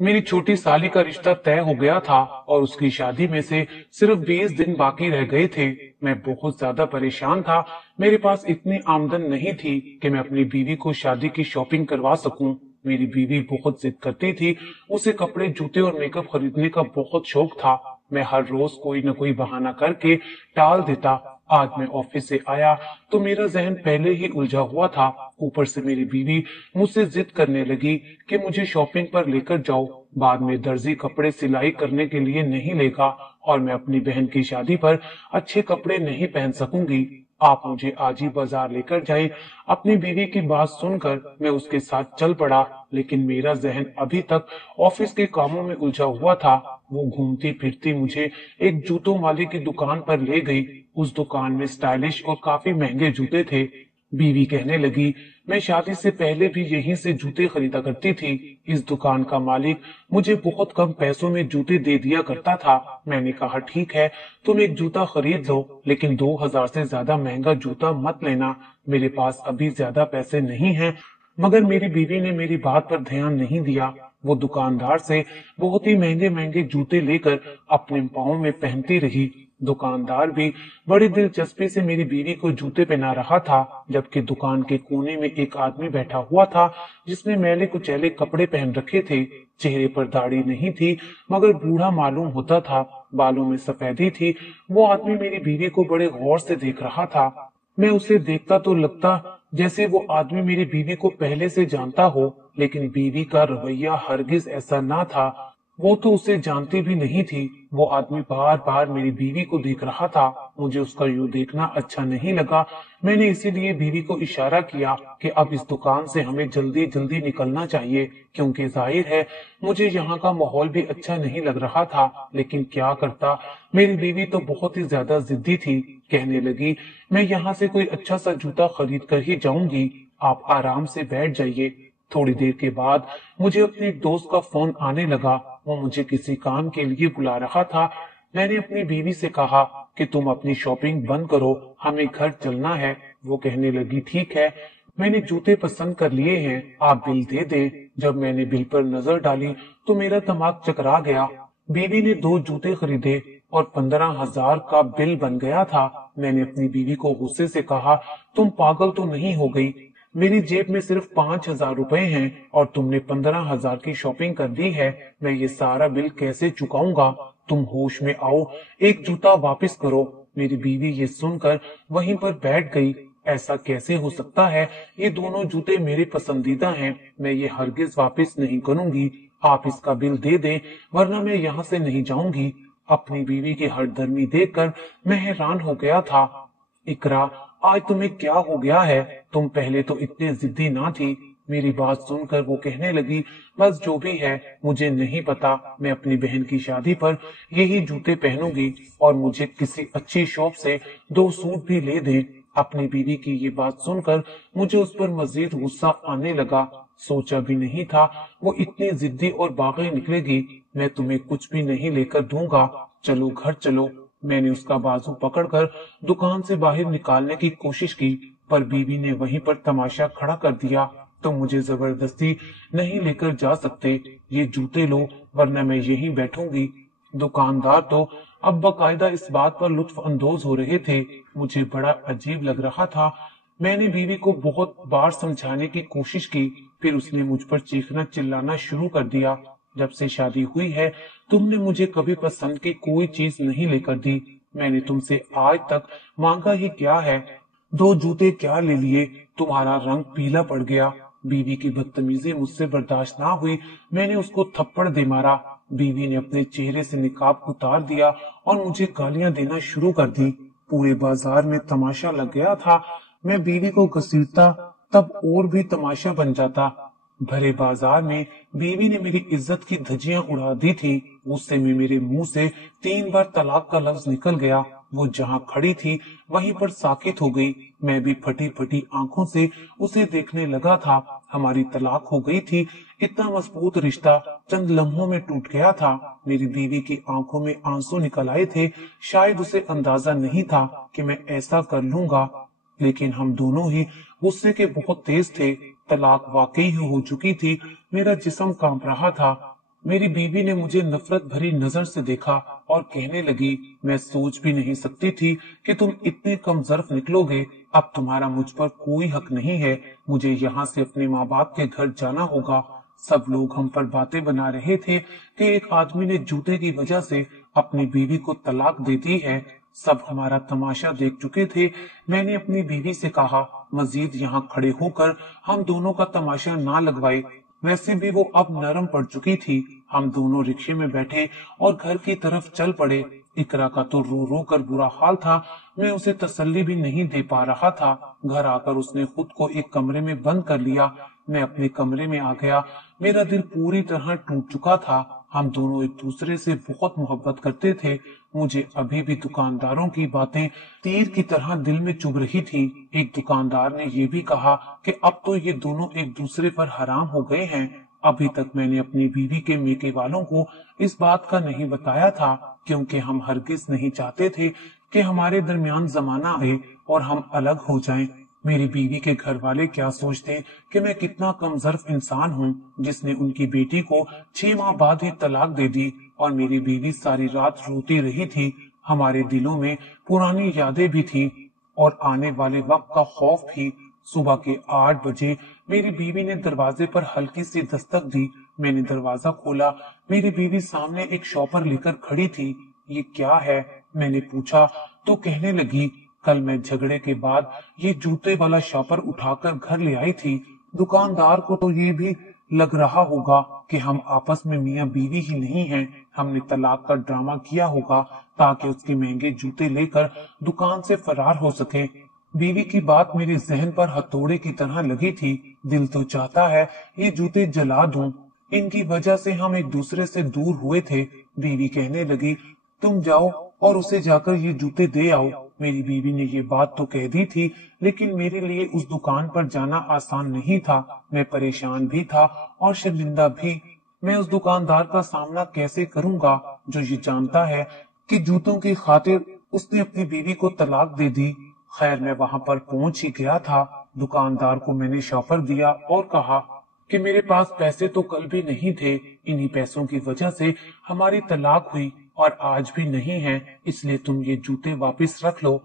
मेरी छोटी साली का रिश्ता तय हो गया था और उसकी शादी में से सिर्फ 20 दिन बाकी रह गए थे। मैं बहुत ज्यादा परेशान था। मेरे पास इतनी आमदन नहीं थी कि मैं अपनी बीवी को शादी की शॉपिंग करवा सकूं। मेरी बीवी बहुत जिद करती थी। उसे कपड़े, जूते और मेकअप खरीदने का बहुत शौक था। मैं हर रोज कोई न कोई बहाना करके टाल देता। आज मैं ऑफिस से आया तो मेरा जहन पहले ही उलझा हुआ था। ऊपर से मेरी बीवी मुझसे जिद करने लगी कि मुझे शॉपिंग पर लेकर जाओ। बाद में दर्जी कपड़े सिलाई करने के लिए नहीं लेगा और मैं अपनी बहन की शादी पर अच्छे कपड़े नहीं पहन सकूंगी। आप मुझे आज ही बाजार लेकर जाएं। अपनी बीवी की बात सुनकर मैं उसके साथ चल पड़ा, लेकिन मेरा जहन अभी तक ऑफिस के कामों में उलझा हुआ था। वो घूमती फिरती मुझे एक जूतों वाले की दुकान पर ले गई। उस दुकान में स्टाइलिश और काफी महंगे जूते थे। बीवी कहने लगी, मैं शादी से पहले भी यहीं से जूते खरीदा करती थी। इस दुकान का मालिक मुझे बहुत कम पैसों में जूते दे दिया करता था। मैंने कहा, ठीक है, तुम एक जूता खरीद लो, लेकिन 2000 से ज्यादा महंगा जूता मत लेना। मेरे पास अभी ज्यादा पैसे नहीं हैं। मगर मेरी बीवी ने मेरी बात पर ध्यान नहीं दिया। वो दुकानदार से बहुत ही महंगे महंगे जूते लेकर अपने पाँव में पहनती रही। दुकानदार भी बड़ी दिलचस्पी से मेरी बीवी को जूते पहना रहा था, जबकि दुकान के कोने में एक आदमी बैठा हुआ था जिसने मैले कुचैले कपड़े पहन रखे थे। चेहरे पर दाढ़ी नहीं थी, मगर बूढ़ा मालूम होता था। बालों में सफेदी थी। वो आदमी मेरी बीवी को बड़े गौर से देख रहा था। मैं उसे देखता तो लगता जैसे वो आदमी मेरी बीवी को पहले से जानता हो, लेकिन बीवी का रवैया हरगिज ऐसा ना था। वो तो उसे जानती भी नहीं थी। वो आदमी बार बार मेरी बीवी को देख रहा था। मुझे उसका यूं देखना अच्छा नहीं लगा। मैंने इसीलिए बीवी को इशारा किया कि अब इस दुकान से हमें जल्दी जल्दी निकलना चाहिए, क्योंकि जाहिर है मुझे यहाँ का माहौल भी अच्छा नहीं लग रहा था। लेकिन क्या करता, मेरी बीवी तो बहुत ही ज्यादा जिद्दी थी। कहने लगी, मैं यहाँ से कोई अच्छा सा जूता खरीद कर ही जाऊंगी, आप आराम से बैठ जाइए। थोड़ी देर के बाद मुझे अपने दोस्त का फोन आने लगा। वो मुझे किसी काम के लिए बुला रहा था। मैंने अपनी बीवी से कहा कि तुम अपनी शॉपिंग बंद करो, हमें घर चलना है। वो कहने लगी, ठीक है, मैंने जूते पसंद कर लिए हैं, आप बिल दे दें। जब मैंने बिल पर नजर डाली तो मेरा दिमाग चकरा गया। बीवी ने 2 जूते खरीदे और 15,000 का बिल बन गया था। मैंने अपनी बीवी को गुस्से से कहा, तुम पागल तो नहीं हो गई? मेरी जेब में सिर्फ 5,000 रुपए हैं और तुमने 15,000 की शॉपिंग कर दी है। मैं ये सारा बिल कैसे चुकाऊंगा? तुम होश में आओ, एक जूता वापस करो। मेरी बीवी ये सुनकर वहीं पर बैठ गई। ऐसा कैसे हो सकता है? ये दोनों जूते मेरे पसंदीदा हैं। मैं ये हरगिज वापस नहीं करूंगी। आप इसका बिल दे दें, वरना मैं यहाँ से नहीं जाऊंगी। अपनी बीवी की हठधर्मी देखकर मैं हैरान हो गया था। इकरा, आज तुम्हें क्या हो गया है? तुम पहले तो इतने जिद्दी ना थी। मेरी बात सुनकर वो कहने लगी, बस जो भी है मुझे नहीं पता, मैं अपनी बहन की शादी पर यही जूते पहनूंगी और मुझे किसी अच्छी शॉप से 2 सूट भी ले दें। अपनी बीवी की ये बात सुनकर मुझे उस पर मजीद गुस्सा आने लगा। सोचा भी नहीं था वो इतनी जिद्दी और बागी निकलेगी। मैं तुम्हें कुछ भी नहीं लेकर दूंगा, चलो घर चलो। मैंने उसका बाजू पकड़कर दुकान से बाहर निकालने की कोशिश की, पर बीवी ने वहीं पर तमाशा खड़ा कर दिया। तो मुझे जबरदस्ती नहीं लेकर जा सकते, ये जूते लो, वरना मैं यहीं बैठूंगी। दुकानदार तो अब बकायदा इस बात पर लुत्फ अंदोज हो रहे थे। मुझे बड़ा अजीब लग रहा था। मैंने बीवी को बहुत बार समझाने की कोशिश की, फिर उसने मुझ पर चीखना चिल्लाना शुरू कर दिया। जब से शादी हुई है तुमने मुझे कभी पसंद की कोई चीज नहीं लेकर दी। मैंने तुमसे आज तक मांगा ही क्या है? 2 जूते क्या ले लिए? तुम्हारा रंग पीला पड़ गया। बीवी की बदतमीजी मुझसे बर्दाश्त ना हुई। मैंने उसको थप्पड़ दे मारा। बीवी ने अपने चेहरे से निकाब उतार दिया और मुझे गालियां देना शुरू कर दी। पूरे बाजार में तमाशा लग गया था। मैं बीवी को घसीटता तब और भी तमाशा बन जाता। भरे बाजार में बीवी ने मेरी इज्जत की धज्जियां उड़ा दी थी। गुस्से में मेरे मुंह से 3 बार तलाक का लफ्ज निकल गया। वो जहां खड़ी थी वहीं पर साकित हो गई। मैं भी फटी फटी आंखों से उसे देखने लगा था। हमारी तलाक हो गई थी। इतना मजबूत रिश्ता चंद लम्हों में टूट गया था। मेरी बीवी की आंखों में आंसू निकल आए थे। शायद उसे अंदाजा नहीं था कि मैं ऐसा कर लूंगा, लेकिन हम दोनों ही गुस्से के बहुत तेज थे। तलाक वाकई ही हो चुकी थी। मेरा जिस्म कांप रहा था। मेरी बीवी ने मुझे नफरत भरी नजर से देखा और कहने लगी, मैं सोच भी नहीं सकती थी कि तुम इतने कम ज़र्फ निकलोगे। अब तुम्हारा मुझ पर कोई हक नहीं है। मुझे यहाँ से अपने माँ बाप के घर जाना होगा। सब लोग हम पर बातें बना रहे थे कि एक आदमी ने जूते की वजह से अपनी बीवी को तलाक दे दी है। सब हमारा तमाशा देख चुके थे। मैंने अपनी बीवी से कहा, मजीद यहाँ खड़े होकर हम दोनों का तमाशा ना लगवाए। वैसे भी वो अब नरम पड़ चुकी थी। हम दोनों रिक्शे में बैठे और घर की तरफ चल पड़े। इकरा का तो रो रो कर बुरा हाल था। मैं उसे तसल्ली भी नहीं दे पा रहा था। घर आकर उसने खुद को एक कमरे में बंद कर लिया। मैं अपने कमरे में आ गया। मेरा दिल पूरी तरह टूट चुका था। हम दोनों एक दूसरे से बहुत मोहब्बत करते थे। मुझे अभी भी दुकानदारों की बातें तीर की तरह दिल में चुभ रही थी। एक दुकानदार ने ये भी कहा कि अब तो ये दोनों एक दूसरे पर हराम हो गए हैं। अभी तक मैंने अपनी बीवी के मेके वालों को इस बात का नहीं बताया था, क्योंकि हम हरगिज नहीं चाहते थे कि हमारे दरमियान जमाना आए और हम अलग हो जाएं। मेरी बीवी के घर वाले क्या सोचते कि मैं कितना कमजोर इंसान हूँ, जिसने उनकी बेटी को 6 माह बाद ही तलाक दे दी। और मेरी बीवी सारी रात रोती रही थी। हमारे दिलों में पुरानी यादें भी थी और आने वाले वक्त का खौफ भी। सुबह के 8 बजे मेरी बीवी ने दरवाजे पर हल्की सी दस्तक दी। मैंने दरवाजा खोला। मेरी बीवी सामने एक शॉपर लेकर खड़ी थी। ये क्या है, मैंने पूछा तो कहने लगी, कल मैं झगड़े के बाद ये जूते वाला शॉपर उठाकर घर ले आई थी। दुकानदार को तो ये भी लग रहा होगा कि हम आपस में मियां बीवी ही नहीं हैं। हमने तलाक का ड्रामा किया होगा ताकि उसके महंगे जूते लेकर दुकान से फरार हो सके। बीवी की बात मेरे जहन पर हथौड़े की तरह लगी थी। दिल तो चाहता है ये जूते जला दूं। इनकी वजह से हम एक दूसरे से दूर हुए थे। बीवी कहने लगी, तुम जाओ और उसे जाकर ये जूते दे आओ। मेरी बीवी ने ये बात तो कह दी थी, लेकिन मेरे लिए उस दुकान पर जाना आसान नहीं था। मैं परेशान भी था और शर्मिंदा भी। मैं उस दुकानदार का सामना कैसे करूंगा जो ये जानता है कि जूतों की खातिर उसने अपनी बीवी को तलाक दे दी। खैर, मैं वहां पर पहुंच ही गया था। दुकानदार को मैंने शॉपर दिया और कहा कि मेरे पास पैसे तो कल भी नहीं थे। इन्हीं पैसों की वजह से हमारी तलाक हुई और आज भी नहीं है, इसलिए तुम ये जूते वापस रख लो।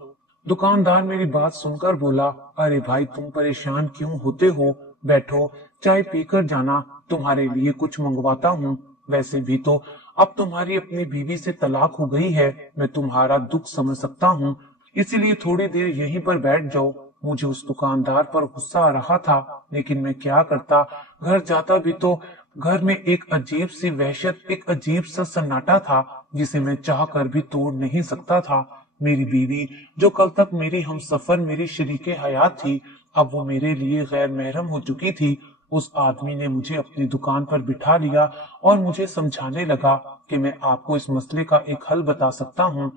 दुकानदार मेरी बात सुनकर बोला, अरे भाई, तुम परेशान क्यों होते हो? बैठो, चाय पीकर जाना। तुम्हारे लिए कुछ मंगवाता हूँ। वैसे भी तो अब तुम्हारी अपनी बीवी से तलाक हो गई है। मैं तुम्हारा दुख समझ सकता हूँ, इसीलिए थोड़ी देर यहीं पर बैठ जाओ। मुझे उस दुकानदार पर गुस्सा आ रहा था, लेकिन मैं क्या करता। घर जाता भी तो घर में एक अजीब सी वहशत, एक अजीब सा सन्नाटा था जिसे मैं चाह कर भी तोड़ नहीं सकता था। मेरी बीवी, जो कल तक मेरी हमसफर, मेरी शरीके हयात थी, अब वो मेरे लिए गैर महरम हो चुकी थी। उस आदमी ने मुझे अपनी दुकान पर बिठा लिया और मुझे समझाने लगा कि मैं आपको इस मसले का एक हल बता सकता हूँ,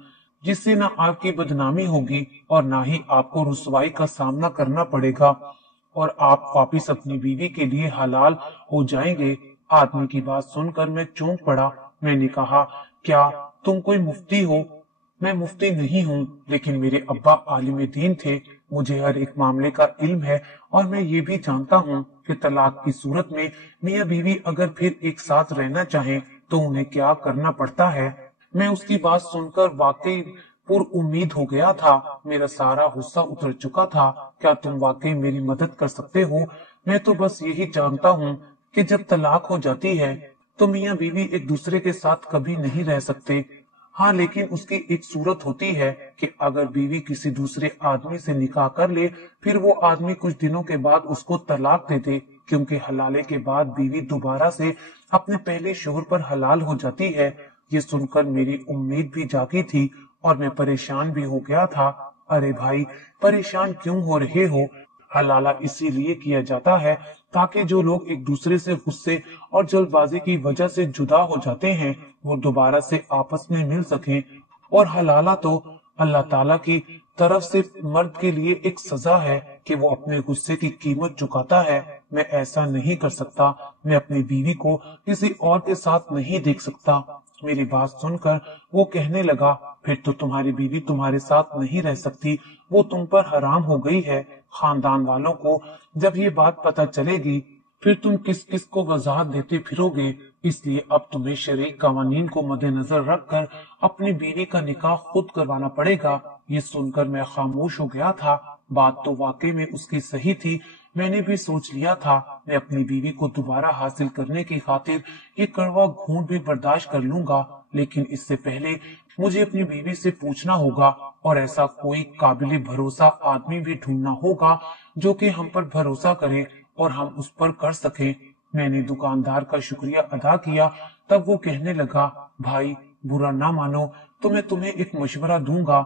जिससे ना आपकी बदनामी होगी और ना ही आपको रुसवाई का सामना करना पड़ेगा और आप वापिस अपनी बीवी के लिए हलाल हो जाएंगे। आदमी की बात सुनकर मैं चौंक पड़ा। मैंने कहा, क्या तुम कोई मुफ्ती हो? मैं मुफ्ती नहीं हूँ, लेकिन मेरे अब्बा आलिम दीन थे। मुझे हर एक मामले का इल्म है और मैं ये भी जानता हूँ कि तलाक की सूरत में मियाँ बीवी अगर फिर एक साथ रहना चाहें तो उन्हें क्या करना पड़ता है। मैं उसकी बात सुनकर वाकई पुर उम्मीद हो गया था। मेरा सारा गुस्सा उतर चुका था। क्या तुम वाकई मेरी मदद कर सकते हो? मैं तो बस यही जानता हूँ कि जब तलाक हो जाती है तो मियाँ बीवी एक दूसरे के साथ कभी नहीं रह सकते। हाँ, लेकिन उसकी एक सूरत होती है कि अगर बीवी किसी दूसरे आदमी से निकाह कर ले, फिर वो आदमी कुछ दिनों के बाद उसको तलाक दे दे, क्योंकि हलाले के बाद बीवी दोबारा से अपने पहले शोहर पर हलाल हो जाती है। ये सुनकर मेरी उम्मीद भी जागी थी और मैं परेशान भी हो गया था। अरे भाई, परेशान क्यों हो रहे हो? हलाला इसीलिए किया जाता है ताकि जो लोग एक दूसरे से गुस्से और जल्दबाजी की वजह से जुदा हो जाते हैं वो दोबारा से आपस में मिल सकें। और हलाला तो अल्लाह ताला की तरफ से मर्द के लिए एक सजा है कि वो अपने गुस्से की कीमत चुकाता है। मैं ऐसा नहीं कर सकता। मैं अपनी बीवी को किसी और के साथ नहीं देख सकता। मेरी बात सुनकर वो कहने लगा, फिर तो तुम्हारी बीवी तुम्हारे साथ नहीं रह सकती, वो तुम पर हराम हो गई है। खानदान वालों को जब ये बात पता चलेगी फिर तुम किस किस को वजाहत देते फिरोगे। इसलिए अब तुम्हें शरई कवानीन को मद्देनजर रखकर अपनी बीवी का निकाह खुद करवाना पड़ेगा। ये सुनकर मैं खामोश हो गया था। बात तो वाकई में उसकी सही थी। मैंने भी सोच लिया था मैं अपनी बीवी को दोबारा हासिल करने की खातिर ये कड़वा घूंट भी बर्दाश्त कर लूंगा, लेकिन इससे पहले मुझे अपनी बीवी से पूछना होगा और ऐसा कोई काबिल भरोसा आदमी भी ढूंढना होगा जो कि हम पर भरोसा करे और हम उस पर कर सके। मैंने दुकानदार का शुक्रिया अदा किया। तब वो कहने लगा, भाई बुरा ना मानो तो मैं तुम्हें एक मशवरा दूंगा।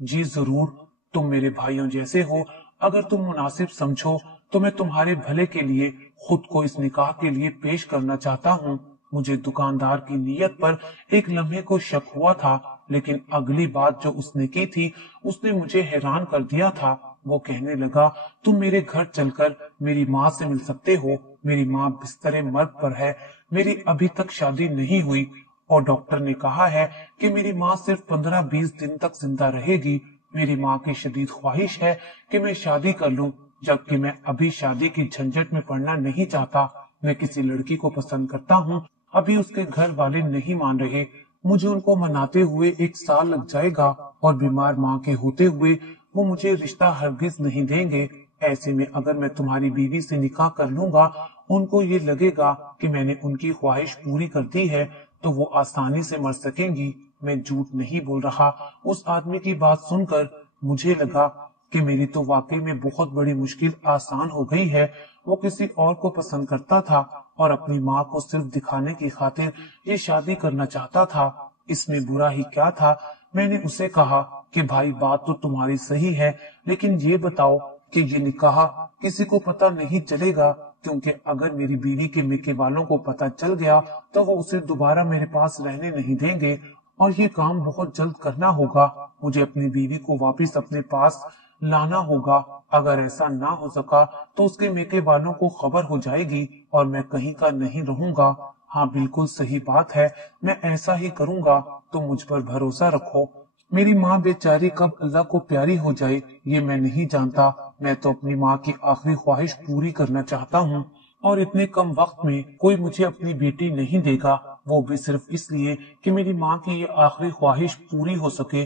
जी जरूर, तुम मेरे भाइयों जैसे हो। अगर तुम मुनासिब समझो तो मैं तुम्हारे भले के लिए खुद को इस निकाह के लिए पेश करना चाहता हूँ। मुझे दुकानदार की नीयत पर एक लम्हे को शक हुआ था, लेकिन अगली बात जो उसने की थी उसने मुझे हैरान कर दिया था। वो कहने लगा, तुम मेरे घर चलकर मेरी माँ से मिल सकते हो। मेरी माँ बिस्तरे मर्ग पर है। मेरी अभी तक शादी नहीं हुई और डॉक्टर ने कहा है कि मेरी माँ सिर्फ 15-20 दिन तक जिंदा रहेगी। मेरी माँ की शदीद ख्वाहिश है कि मैं शादी कर लूं, जबकि मैं अभी शादी की झंझट में पड़ना नहीं चाहता। मैं किसी लड़की को पसंद करता हूँ। अभी उसके घर वाले नहीं मान रहे। मुझे उनको मनाते हुए 1 साल लग जाएगा और बीमार माँ के होते हुए वो मुझे रिश्ता हरगिज नहीं देंगे। ऐसे में अगर मैं तुम्हारी बीवी से निकाह कर लूंगा, उनको ये लगेगा कि मैंने उनकी ख्वाहिश पूरी कर दी है, तो वो आसानी से मर सकेंगी। मैं झूठ नहीं बोल रहा। उस आदमी की बात सुनकर मुझे लगा कि मेरी तो वाकई में बहुत बड़ी मुश्किल आसान हो गई है। वो किसी और को पसंद करता था और अपनी माँ को सिर्फ दिखाने की खातिर ये शादी करना चाहता था। इसमें बुरा ही क्या था। मैंने उसे कहा कि भाई बात तो तुम्हारी सही है, लेकिन ये बताओ कि ये निकाह किसी को पता नहीं चलेगा, क्योंकि अगर मेरी बीवी के मेके वालों को पता चल गया तो वो उसे दोबारा मेरे पास रहने नहीं देंगे और ये काम बहुत जल्द करना होगा। मुझे अपनी बीवी को वापस अपने पास लाना होगा। अगर ऐसा ना हो सका तो उसके मेके वालों को खबर हो जाएगी और मैं कहीं का नहीं रहूंगा। हाँ बिल्कुल सही बात है, मैं ऐसा ही करूंगा, तुम मुझ पर भरोसा रखो। मेरी माँ बेचारी कब अल्लाह को प्यारी हो जाए ये मैं नहीं जानता। मैं तो अपनी माँ की आखिरी ख्वाहिश पूरी करना चाहता हूँ और इतने कम वक्त में कोई मुझे अपनी बेटी नहीं देगा, वो भी सिर्फ इसलिए कि मेरी माँ की ये आखिरी ख्वाहिश पूरी हो सके।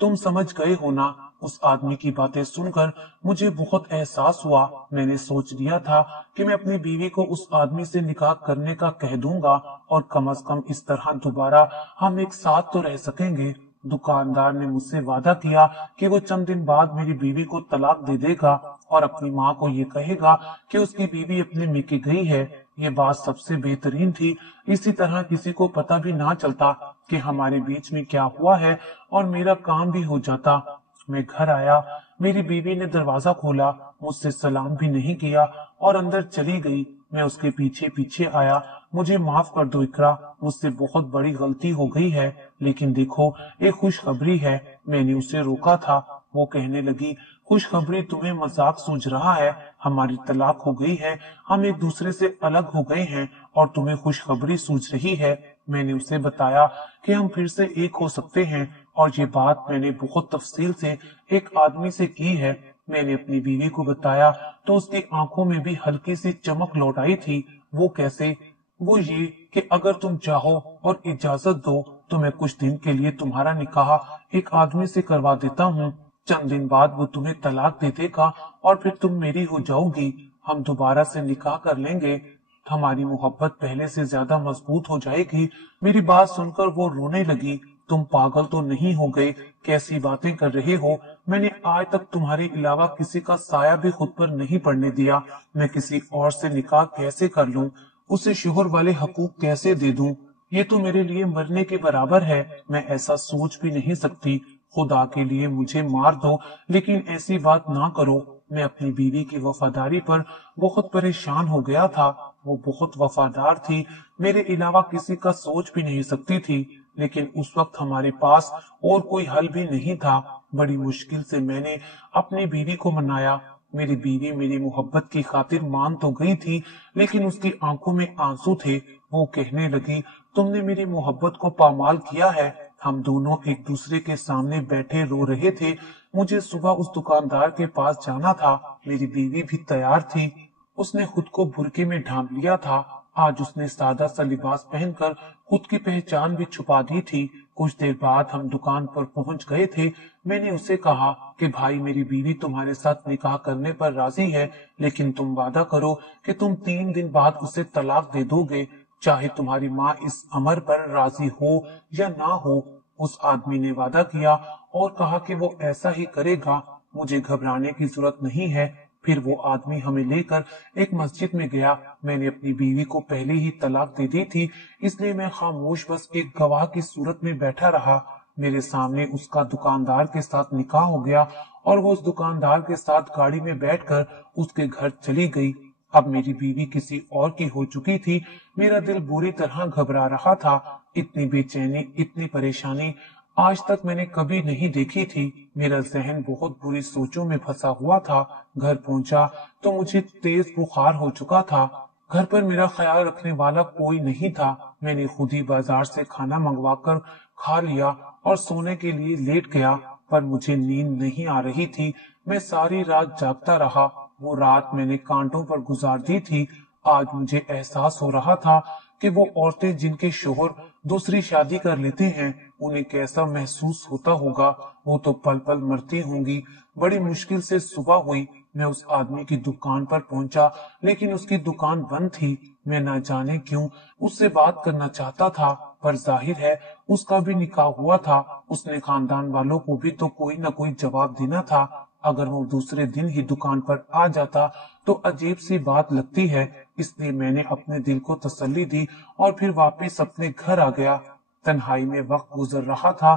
तुम समझ गए हो ना। उस आदमी की बातें सुनकर मुझे बहुत एहसास हुआ। मैंने सोच लिया था कि मैं अपनी बीवी को उस आदमी से निकाह करने का कह दूंगा और कम से कम इस तरह दोबारा हम एक साथ तो रह सकेंगे। दुकानदार ने मुझसे वादा किया कि वो चंद दिन बाद मेरी बीवी को तलाक दे देगा और अपनी माँ को ये कहेगा कि उसकी बीवी अपने मेके गई है। ये बात सबसे बेहतरीन थी। इसी तरह किसी को पता भी ना चलता कि हमारे बीच में क्या हुआ है और मेरा काम भी हो जाता। मैं घर आया। मेरी बीवी ने दरवाजा खोला, मुझसे सलाम भी नहीं किया और अंदर चली गई। मैं उसके पीछे पीछे आया। मुझे माफ कर दो इकरा, मुझसे बहुत बड़ी गलती हो गई है, लेकिन देखो एक खुशखबरी है। मैंने उसे रोका था। वो कहने लगी, खुशखबरी तुम्हें मजाक सूझ रहा है। हमारी तलाक हो गई है, हम एक दूसरे से अलग हो गए हैं और तुम्हें खुशखबरी सूझ रही है। मैंने उसे बताया कि हम फिर से एक हो सकते हैं और ये बात मैंने बहुत तफसील से एक आदमी से की है। मैंने अपनी बीवी को बताया तो उसकी आंखों में भी हल्की सी चमक लौट आई थी। वो कैसे? वो ये कि अगर तुम चाहो और इजाजत दो तो मैं कुछ दिन के लिए तुम्हारा निकाह एक आदमी से करवा देता हूँ। चंद दिन बाद वो तुम्हें तलाक दे देगा और फिर तुम मेरी हो जाओगी। हम दोबारा से निकाह कर लेंगे। हमारी मोहब्बत पहले से ज्यादा मजबूत हो जाएगी। मेरी बात सुनकर वो रोने लगी। तुम पागल तो नहीं हो गए? कैसी बातें कर रहे हो? मैंने आज तक तुम्हारे अलावा किसी का साया भी खुद पर नहीं पड़ने दिया। मैं किसी और से निकाह कैसे कर लूं? उसे शोहर वाले हकूक कैसे दे दूं? ये तो मेरे लिए मरने के बराबर है। मैं ऐसा सोच भी नहीं सकती। खुदा के लिए मुझे मार दो, लेकिन ऐसी बात ना करो। मैं अपनी बीवी की वफादारी पर बहुत परेशान हो गया था। वो बहुत वफादार थी, मेरे अलावा किसी का सोच भी नहीं सकती थी। लेकिन उस वक्त हमारे पास और कोई हल भी नहीं था। बड़ी मुश्किल से मैंने अपनी बीवी को मनाया। मेरी बीवी मेरी मोहब्बत की खातिर मान तो गई थी, लेकिन उसकी आंखों में आंसू थे। वो कहने लगी, तुमने मेरी मोहब्बत को पामाल किया है। हम दोनों एक दूसरे के सामने बैठे रो रहे थे। मुझे सुबह उस दुकानदार के पास जाना था। मेरी बीवी भी तैयार थी। उसने खुद को बुर्के में ढांप लिया था। आज उसने सादा सा लिबास पहनकर खुद की पहचान भी छुपा दी थी। कुछ देर बाद हम दुकान पर पहुंच गए थे। मैंने उसे कहा कि भाई, मेरी बीवी तुम्हारे साथ निकाह करने पर राजी है, लेकिन तुम वादा करो कि तुम 3 दिन बाद उसे तलाक दे दोगे, चाहे तुम्हारी माँ इस अमर पर राजी हो या ना हो। उस आदमी ने वादा किया और कहा कि वो ऐसा ही करेगा। मुझे घबराने की जरूरत नहीं है। फिर वो आदमी हमें लेकर एक मस्जिद में गया। मैंने अपनी बीवी को पहले ही तलाक दे दी थी, इसलिए मैं खामोश बस एक गवाह की सूरत में बैठा रहा। मेरे सामने उसका दुकानदार के साथ निकाह हो गया और वो उस दुकानदार के साथ गाड़ी में बैठकर उसके घर चली गई। अब मेरी बीवी किसी और की हो चुकी थी। मेरा दिल बुरी तरह घबरा रहा था। इतनी बेचैनी, इतनी परेशानी आज तक मैंने कभी नहीं देखी थी। मेरा जहन बहुत बुरी सोचों में फंसा हुआ था। घर पहुंचा तो मुझे तेज बुखार हो चुका था। घर पर मेरा ख्याल रखने वाला कोई नहीं था। मैंने खुद ही बाजार से खाना मंगवाकर खा लिया और सोने के लिए लेट गया, पर मुझे नींद नहीं आ रही थी। मैं सारी रात जागता रहा। वो रात मैंने कांटों पर गुजार दी थी। आज मुझे एहसास हो रहा था कि वो औरतें जिनके शोहर दूसरी शादी कर लेते हैं, उन्हें कैसा महसूस होता होगा। वो तो पल पल मरती होंगी। बड़ी मुश्किल से सुबह हुई। मैं उस आदमी की दुकान पर पहुंचा, लेकिन उसकी दुकान बंद थी। मैं न जाने क्यों उससे बात करना चाहता था, पर जाहिर है उसका भी निकाह हुआ था। उसने खानदान वालों को भी तो कोई न कोई जवाब देना था। अगर वो दूसरे दिन ही दुकान पर आ जाता तो अजीब सी बात लगती है। इसलिए मैंने अपने दिल को तसल्ली दी और फिर वापस अपने घर आ गया। तन्हाई में वक्त गुजर रहा था।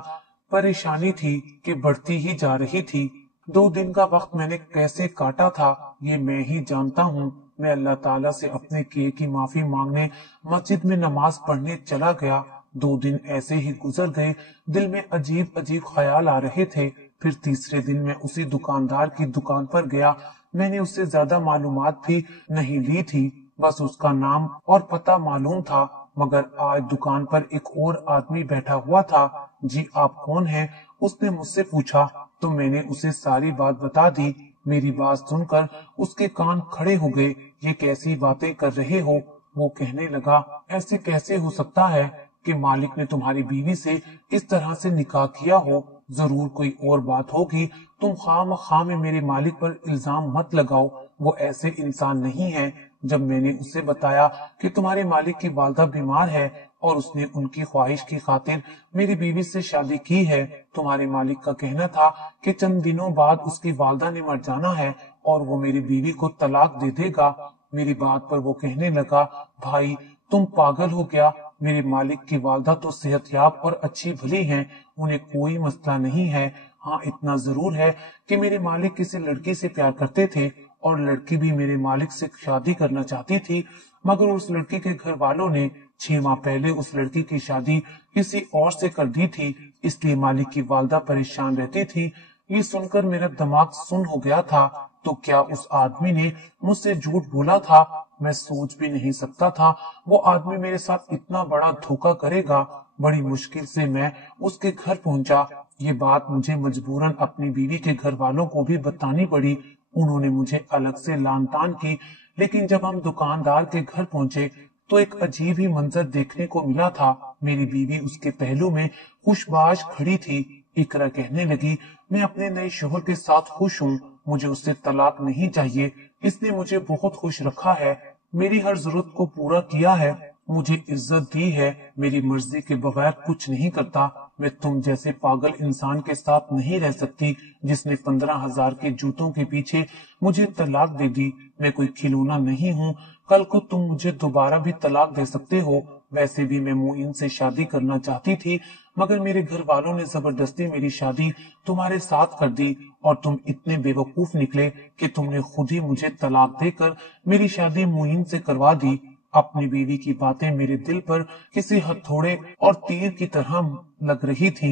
परेशानी थी कि बढ़ती ही जा रही थी। 2 दिन का वक्त मैंने कैसे काटा था, ये मैं ही जानता हूँ। मैं अल्लाह ताला से अपने किए की माफी मांगने मस्जिद में नमाज पढ़ने चला गया। 2 दिन ऐसे ही गुजर गए। दिल में अजीब अजीब ख्याल आ रहे थे। फिर तीसरे दिन मैं उसी दुकानदार की दुकान पर गया। मैंने उससे ज्यादा मालूमात भी नहीं ली थी, बस उसका नाम और पता मालूम था। मगर आज दुकान पर एक और आदमी बैठा हुआ था। जी, आप कौन हैं? उसने मुझसे पूछा तो मैंने उसे सारी बात बता दी। मेरी बात सुनकर उसके कान खड़े हो गए। ये कैसी बातें कर रहे हो? वो कहने लगा, ऐसे कैसे हो सकता है कि मालिक ने तुम्हारी बीवी से इस तरह से निकाह किया हो? जरूर कोई और बात होगी। तुम खामखा में मेरे मालिक पर इल्जाम मत लगाओ। वो ऐसे इंसान नहीं है। जब मैंने उसे बताया कि तुम्हारे मालिक की वालदा बीमार है और उसने उनकी ख्वाहिश की खातिर मेरी बीवी से शादी की है, तुम्हारे मालिक का कहना था कि चंद दिनों बाद उसकी वालदा ने मर जाना है और वो मेरी बीवी को तलाक दे देगा। मेरी बात पर वो कहने लगा, भाई तुम पागल हो क्या? मेरे मालिक की वालदा तो सेहतयाब और अच्छी भली हैं, उन्हें कोई मसला नहीं है। हाँ, इतना जरूर है कि मेरे मालिक किसी लड़की से प्यार करते थे और लड़की भी मेरे मालिक से शादी करना चाहती थी, मगर उस लड़की के घर वालों ने 6 माह पहले उस लड़की की शादी किसी और से कर दी थी, इसलिए मालिक की वालदा परेशान रहती थी। ये सुनकर मेरा दिमाग सुन्न हो गया था। तो क्या उस आदमी ने मुझसे झूठ बोला था? मैं सोच भी नहीं सकता था वो आदमी मेरे साथ इतना बड़ा धोखा करेगा। बड़ी मुश्किल से मैं उसके घर पहुंचा। ये बात मुझे मजबूरन अपनी बीवी के घर वालों को भी बतानी पड़ी। उन्होंने मुझे अलग से लान तान की, लेकिन जब हम दुकानदार के घर पहुंचे तो एक अजीब ही मंजर देखने को मिला था। मेरी बीवी उसके पहलू में खुशबाश खड़ी थी। इकरा कहने लगी, मैं अपने नए शोहर के साथ खुश हूँ, मुझे उससे तलाक नहीं चाहिए। इसने मुझे बहुत खुश रखा है, मेरी हर जरूरत को पूरा किया है, मुझे इज्जत दी है, मेरी मर्जी के बगैर कुछ नहीं करता। मैं तुम जैसे पागल इंसान के साथ नहीं रह सकती जिसने 15,000 के जूतों के पीछे मुझे तलाक दे दी। मैं कोई खिलौना नहीं हूँ। कल को तुम मुझे दोबारा भी तलाक दे सकते हो। वैसे भी मैं मोइन से शादी करना चाहती थी, मगर मेरे घर वालों ने जबरदस्ती मेरी शादी तुम्हारे साथ कर दी और तुम इतने बेवकूफ निकले कि तुमने खुद ही मुझे तलाक देकर मेरी शादी मोइन से करवा दी। अपनी बीवी की बातें मेरे दिल पर किसी हथौड़े और तीर की तरह लग रही थी।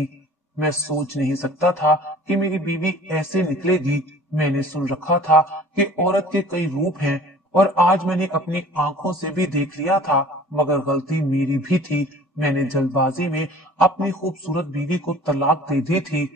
मैं सोच नहीं सकता था कि मेरी बीवी ऐसे निकलेगी। मैंने सुन रखा था कि औरत के कई रूप हैं और आज मैंने अपनी आंखों से भी देख लिया था, मगर गलती मेरी भी थी। मैंने जल्दबाजी में अपनी खूबसूरत बीवी को तलाक दे दी थी।